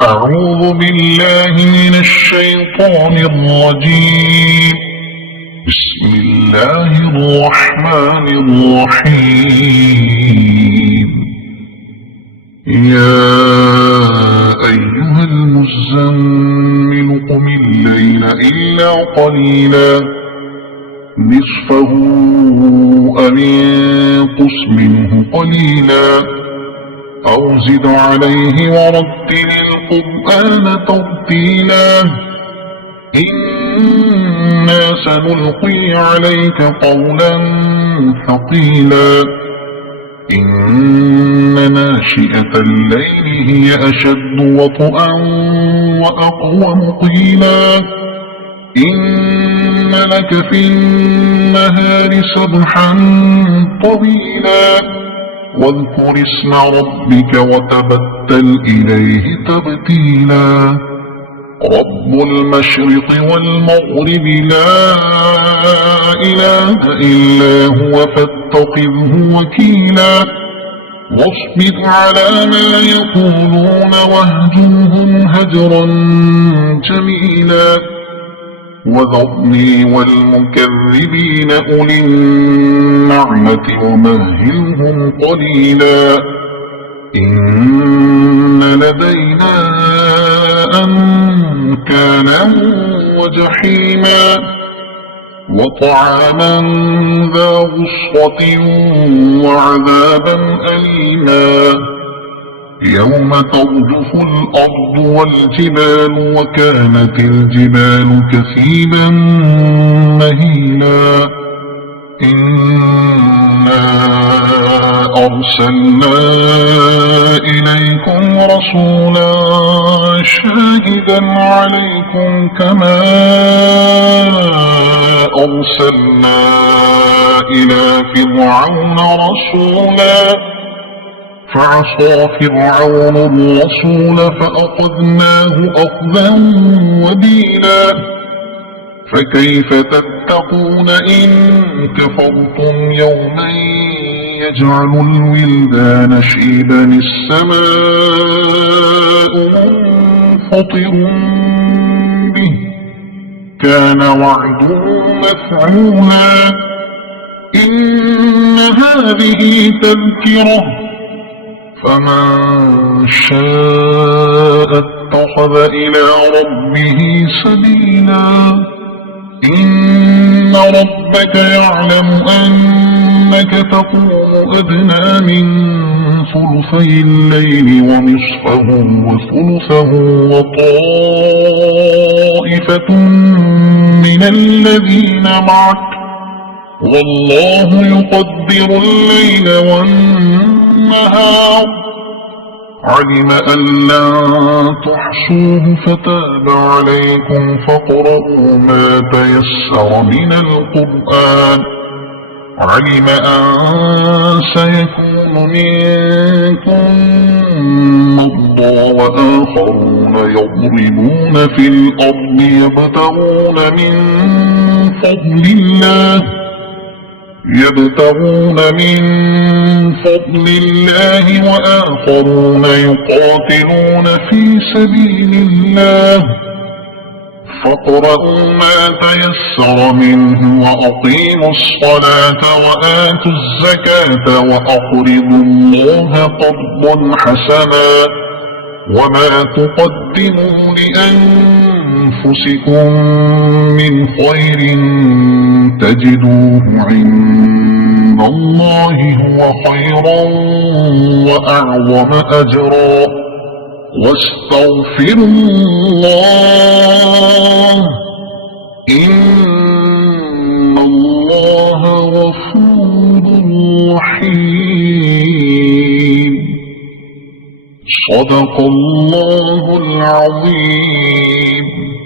أعوذ بالله من الشيطان الرجيم. بسم الله الرحمن الرحيم. يا أيها المزمل قم الليل إلا قليلا نصفه أو انقص منه قليلا أو زد عليه ورتل القرآن ترتيلا إنا سنلقي عليك قولا ثقيلا إن ناشئة الليل هي أشد وطئا وأقوم قيلا إن لك في النهار سبحا طويلا واذكر اسم ربك وتبتل إليه تبتيلا رب المشرق والمغرب لا إله إلا هو فاتخذه وكيلا واصبر على ما يقولون واهجرهم هجرا جميلا وذرني والمكذبين أولي النعمة ومهلهم قليلا إن لدينا أنكالا وجحيما وطعاما ذا غصة وعذابا أليما يوم ترجف الأرض والجبال وكانت الجبال كثيبا مهيلا إنا أرسلنا إليكم رسولا شاهدا عليكم كما أرسلنا إلى فرعون رسولا فعصى فرعون الرسول فأخذناه أخذا وبيلا فكيف تتقون إن كفرتم يوما يجعل الولدان شيبا السماء منفطر به كان وعده مفعولا إن هذه تذكرة فمن شاء اتخذ إلى ربه سبيلا إن ربك يعلم أنك تقوم أدنى من ثلثي الليل ونصفه وثلثه وطائفة من الذين معك والله يقدر الليل والنهار علم أن لن تحصوه فتاب عليكم فاقرؤوا ما تيسر من القرآن علم أن سيكون منكم مرضى وآخرون يضربون في الأرض يبتغون من فضل الله وآخرون يقاتلون في سبيل الله فاقرؤوا ما تيسر منه وأقيموا الصلاة وآتوا الزكاة وأقرضوا الله قرضا حسنا وما تقدموا لأنفسكم من خير تجدوه عند الله هو خيرا وأعظم أجرا واستغفروا الله إن الله غفور رحيم صدق الله العظيم.